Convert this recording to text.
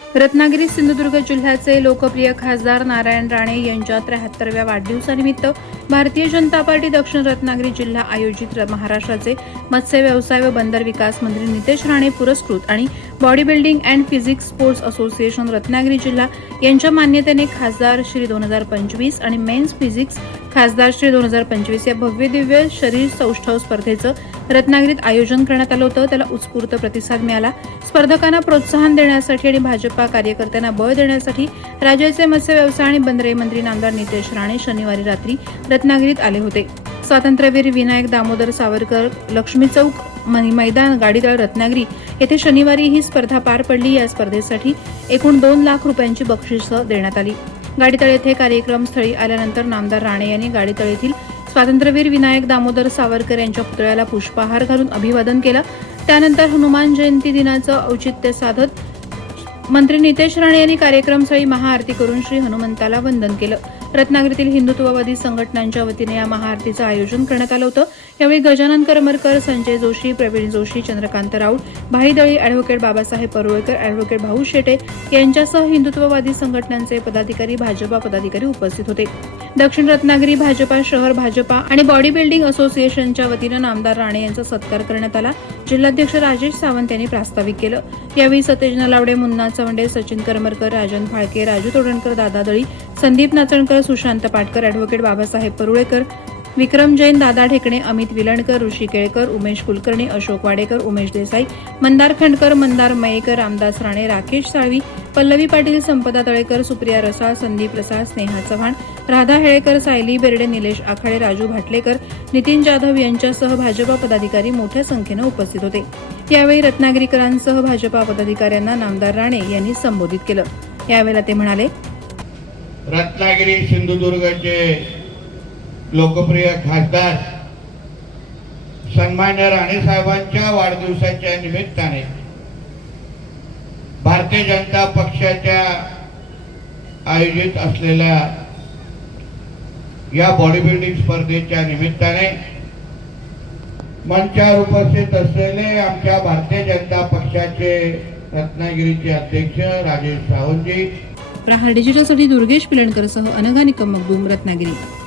रत्नागिरी सिंधुदुर्ग जिल्ह्याचे लोकप्रिय खासदार नारायण राणे यांच्या त्र्याहत्तरव्या वाढदिवसानिमित्त भारतीय जनता पार्टी दक्षिण रत्नागिरी जिल्हा आयोजित महाराष्ट्राचे मत्स्य व्यवसाय व बंदर विकास मंत्री नितेश राणे पुरस्कृत आणि body building and physics sports association Ratnagiri जिल्हा. यांच्या मान्यतेने खासदार श्री दोन हजार पंचवीस आणि मेन्स फिजिक्स खासदार श्री दोन हजार पंचवीस या भव्य दिव्य शरीर सौष्ठव स्पर्धेचं रत्नागिरीत आयोजन करण्यात आलं होतं. त्याला उत्स्फूर्त प्रतिसाद मिळाला. स्पर्धकांना प्रोत्साहन देण्यासाठी आणि भाजपा कार्यकर्त्यांना बळ देण्यासाठी राज्याचे मत्स्य व्यवसाय आणि बंदरे मंत्री नामदार नितेश राणे शनिवारी रात्री रत्नागिरीत आले होते. स्वातंत्र्यवीर विनायक दामोदर सावरकर लक्ष्मी चौक मैदान गाडीतळ रत्नागिरी येथे शनिवारी ही स्पर्धा पार पडली. या स्पर्धेसाठी एकूण दोन लाख रुपयांची बक्षिसं देण्यात आली. गाडीतळ येथे कार्यक्रम स्थळी आल्यानंतर नामदार राणे यांनी गाडीतळ येथील स्वातंत्र्यवीर विनायक दामोदर सावरकर यांच्या पुतळ्याला पुष्पहार घालून अभिवादन केलं. त्यानंतर हनुमान जयंती दिनाचं औचित्य साधत मंत्री नितेश राणे यांनी कार्यक्रमस्थळी महाआरती करून श्री हनुमंताला वंदन केलं. रत्नागिरीतील हिंदुत्ववादी संघटनांच्या वतीने या महाआरतीचं आयोजन करण्यात आलं होतं. यावेळी गजानन करमरकर संजय जोशी प्रवीण जोशी चंद्रकांत राऊत भाईदळी अॅडव्होकेट बाबासाहेब परुळेकर अॅडव्होकेट भाऊ शेटे यांच्यासह हिंदुत्ववादी संघटनांचे पदाधिकारी भाजपा पदाधिकारी उपस्थित होते. दक्षिण रत्नागिरी भाजपा शहर भाजपा आणि बॉडी बिल्डिंग असोसिएशनच्या वतीनं नामदार राणे यांचा सत्कार करण्यात आला. जिल्हाध्यक्ष राजेश सावंत यांनी प्रास्ताविक केलं. यावेळी सतेज नलावडे मुन्ना चवंडे सचिन करमरकर राजन फाळके राजू तोडणकर दादा दळी संदीप नाचणकर सुशांत पाटकर ॲडव्होकेट बाबासाहेब परुळेकर विक्रम जैन दादा ढेकणे अमित विलणकर ऋषी केळकर उमेश कुलकर्णी अशोक वाडेकर उमेश देसाई मंदार खंडकर मंदार मयेकर रामदास राणे राकेश साळवी पल्लवी पाटील संपदा तळेकर सुप्रिया रसाळ संदीप रसाळ स्नेहा चव्हाण राधा हेळेकर सायली बेर्डे निलेश आखाडे राजू भाटलेकर नितीन जाधव यांच्यासह भाजपा पदाधिकारी मोठ्या संख्येनं उपस्थित होते. यावेळी रत्नागिरीकरांसह भाजपा पदाधिकाऱ्यांना नामदार राणे यांनी संबोधित केलं. यावेळेला ते म्हणाले रत्नागिरी सिंधुदुर्गचे लोकप्रिय खासदार सन्मान्य राणेसाहेबांच्या वाढदिवसाच्या निमित्ताने भारतीय जनता पक्षाच्या आयोजित असलेल्या या बॉडी बिल्डिंग स्पर्धेच्या निमित्ताने मंचावर उपस्थित असलेले आमच्या भारतीय जनता पक्षाचे रत्नागिरीचे अध्यक्ष राजेश सावंतजी प्रहार डिजिटलसाठी दुर्गेश पिलणकरसह अनघा निकम मगदूम रत्नागिरी